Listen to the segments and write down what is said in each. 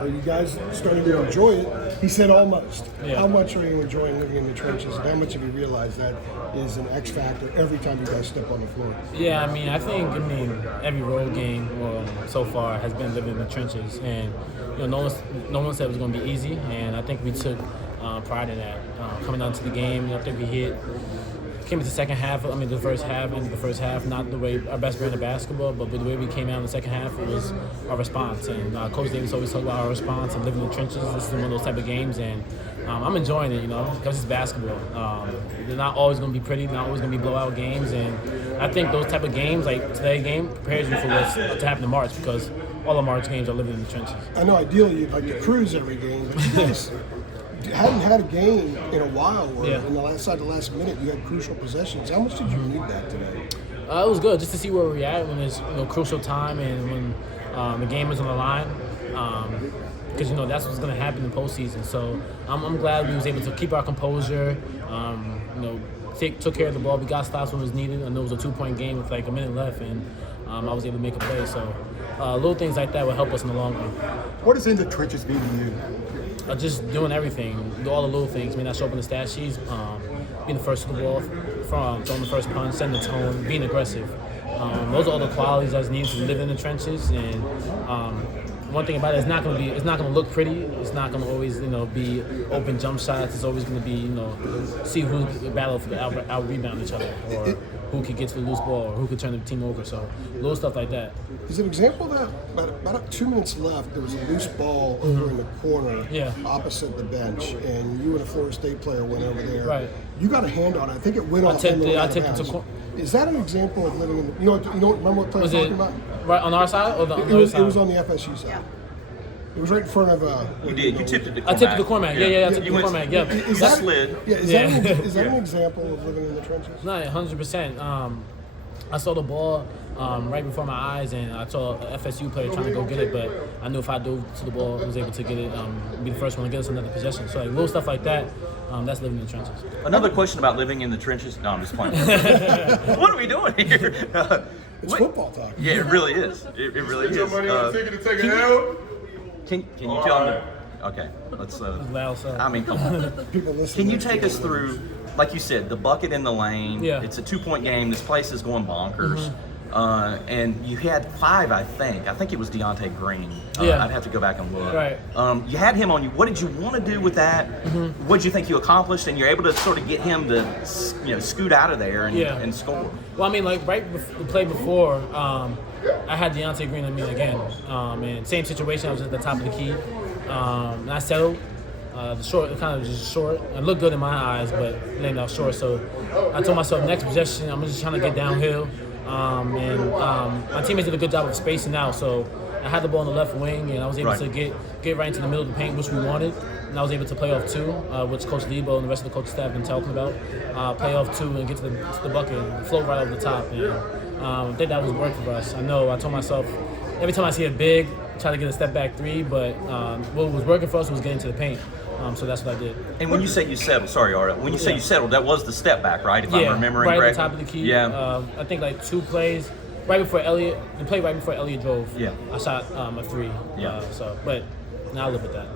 Are you guys starting to enjoy it? He said almost. Yeah. How much are you enjoying living in the trenches, and how much have you realized that is an X factor every time you guys step on the floor? Yeah, I think every road game so far has been living in the trenches, and no one said it was going to be easy, and I think we took pride in that. Coming down to the game, I think we came into the second half, the first half, not the way our best brand of basketball, but the way we came out in the second half, it was our response. And Coach Davis always talked about our response and living in the trenches. This is one of those type of games, and I'm enjoying it, because it's basketball. They're not always going to be pretty, not always going to be blowout games, and I think those type of games, like today's game, prepares you for what's to happen in March, because all of March games are living in the trenches. I know ideally you'd like to cruise every game, but you guys hadn't had a game in a while where in the last minute you had crucial possessions. How much did you need that today? It was good just to see where we're at when it's crucial time and when the game is on the line. Because that's what's going to happen in the postseason. So I'm glad we was able to keep our composure. Took care of the ball. We got stops when it was needed. I know it was a 2-point game with like a minute left, and I was able to make a play. So little things like that will help us in the long run. What does in the trenches mean to you? Just doing everything, do all the little things. Not show up in the stat sheets, being the first to the ball, throwing the first punch, setting the tone, being aggressive. Those are all the qualities that's needed to live in the trenches. And one thing about it, it's not going to look pretty. It's not going to always, be open jump shots. It's always going to be, see who battle for the out rebound each other, or who could get to the loose ball, or who could turn the team over. So little stuff like that. Is an example that about 2 minutes left, there was a loose ball over in the corner opposite the bench, and you and a Florida State player went over there. Right. You got a hand on it. I think it went off. I tipped it to. Is that an example of living in the? Remember what play I'm talking about? Right on our side or the other side? It was on the FSU side. Yeah. It was right in front of. You did. You tipped it to Cormac. I tipped it to Cormac. Yeah, I tipped it to Cormac. Yeah. Is that slid? Yeah. Is that an example of living in the trenches? No, 100%. I saw the ball right before my eyes, and I saw an FSU player trying to go get it, but I knew if I dove to the ball, I was able to get it, be the first one to get us another possession. So little stuff like that, that's living in the trenches. Another question about living in the trenches. No, I'm just playing. What are we doing here? It's football talk. Yeah, it really is. It really is. Spend your money on a ticket to take an L? Can you tell me? Okay, let's. Come on. People listening. Can you take us through, like you said, the bucket in the lane? Yeah. It's a 2-point game. This place is going bonkers. And you had 5, I think. I think it was Deontay Green. I'd have to go back and look. Right. You had him on you. What did you want to do with that? What did you think you accomplished? And you're able to sort of get him to, scoot out of there and score. Well, the play before, I had Deontay Green on me again. And same situation. I was at the top of the key. And I settled. The short, kind of just short. It looked good in my eyes, but landed out short. So I told myself, next possession, I'm just trying to get downhill. My teammates did a good job of spacing out. So I had the ball on the left wing, and I was able to get right into the middle of the paint, which we wanted. And I was able to play off 2, which Coach Lebo and the rest of the coaching staff have been talking about. Play off 2 and get to the bucket and float right over the top. And I think that was working for us. I told myself, every time I see a big, try to get a step back 3, but what was working for us was getting to the paint. So that's what I did. And when you say you settled, sorry, Arda, when you say you settled, that was the step back, right? If I'm remembering right correctly. At the top of the key. Yeah. I think like 2 plays right before Elliott. The play right before Elliott drove. Yeah. I shot a 3. Yeah. But now I live with that.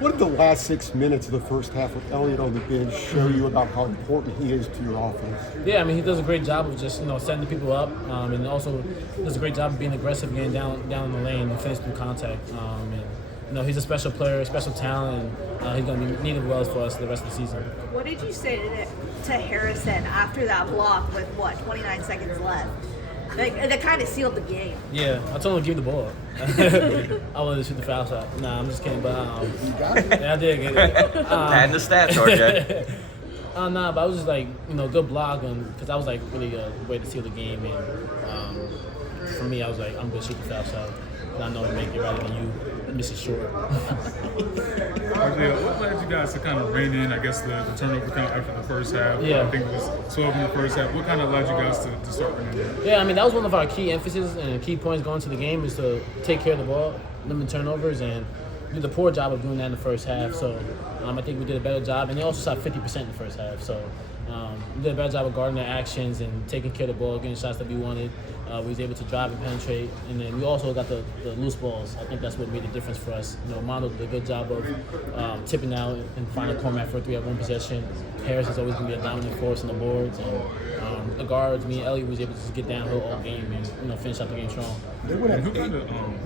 What did the last 6 minutes of the first half with Elliott on the bench show you about how important he is to your offense? Yeah, he does a great job of just setting the people up, and also does a great job of being aggressive, getting down in the lane and finish through contact. He's a special player, special talent, and he's going to be needed well for us the rest of the season. What did you say to Harrison after that block with 29 seconds left? That kind of sealed the game. Yeah, I told him to give me the ball. I wanted to shoot the foul shot. Nah, I'm just kidding, but you got it. Yeah, I did get it. Adding the stats, RJ. But I was just good block, because I was really a way to seal the game. And for me, I was I'm going to shoot the foul shot. I know it make it rather than you miss it short. What led you guys to kind of rein in, I guess, the turnover count after the first half? Yeah. I think it was 12 in the first half. What kind of led you guys to start reining in? Yeah, that was one of our key emphasis and key points going to the game is to take care of the ball, limit turnovers, and do the poor job of doing that in the first half. So I think we did a better job. And they also shot 50% in the first half. So we did a better job of guarding their actions and taking care of the ball, getting shots that we wanted. We was able to drive and penetrate, and then we also got the loose balls. I think that's what made the difference for us. Mondo did a good job of tipping out and finding Cormac for a 3-at-1 possession. Harris is always going to be a dominant force on the boards, and the guards, me and Elliott was able to just get downhill all game and finish out the game strong. And who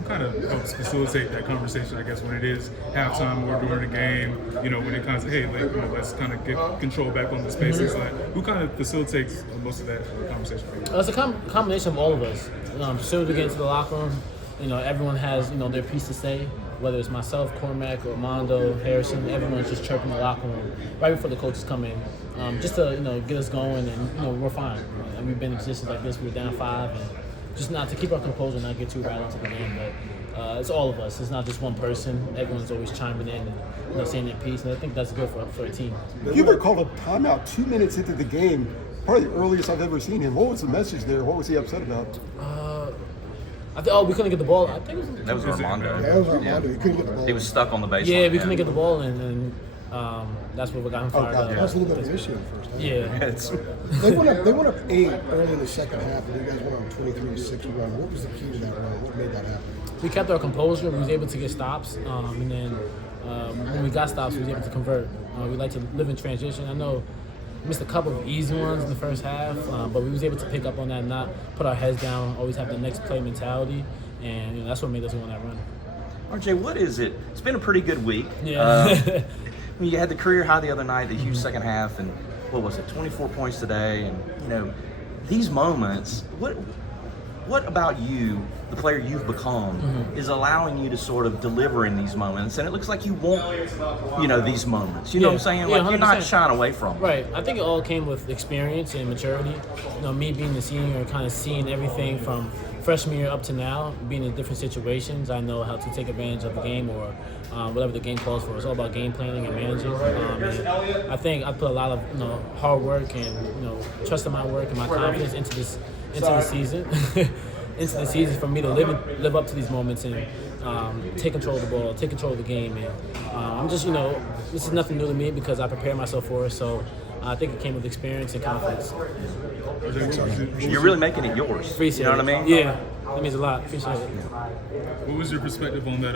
kind of helps facilitate that conversation, I guess, when it is halftime or during the game, when it comes to, hey, let's kind of get control back on the spaces. Who kind of facilitates most of that conversation for you? It's a combination of all of us. As soon as we get into the locker room, everyone has, their piece to say, whether it's myself, Cormac, or Mondo, Harrison, everyone's just chirping the locker room right before the coaches come in, just to, get us going, and, we're fine. And we've been in positions like this, we're down 5, and just not to keep our composure and not get too right into the game, but it's all of us. It's not just one person. Everyone's always chiming in and saying their piece, and I think that's good for a team. Hubert called a timeout 2 minutes into the game, probably the earliest I've ever seen him. What was the message there? What was he upset about? We couldn't get the ball. I think That was Armando. Yeah, it was Armando. He couldn't get the ball. He was stuck on the baseline. Yeah, we couldn't get the ball, and that's what got him fired up. That was a little bit of an issue in the first half. Yeah. They went up 8 early in the second half, and you guys went on 23-6 run. What was the key to that run? What made that happen? We kept our composure. We was able to get stops, and then when we got stops, we was able to convert. We like to live in transition. I know we missed a couple of easy ones in the first half, but we was able to pick up on that and not put our heads down, always have the next play mentality, and that's what made us win that run. RJ, what is it? It's been a pretty good week. Yeah. You had the career high the other night, the huge second half, and what was it, 24 points today, and these moments, what about you, the player you've become, is allowing you to sort of deliver in these moments? And it looks like you want, these moments. You know what I'm saying? Like, you're not shying away from them. Right. I think it all came with experience and maturity. Me being the senior and kind of seeing everything from freshman year up to now, being in different situations, I know how to take advantage of the game or whatever the game calls for. It's all about game planning and managing. And I think I put a lot of hard work and trust in my work and my confidence into the season. Into the season for me to live up to these moments and take control of the ball, take control of the game. And I'm just, this is nothing new to me because I prepare myself for it. So I think it came with experience and confidence. You're really making it yours. Appreciate you know what I mean? Yeah, that means a lot. Appreciate it. What was your perspective on that?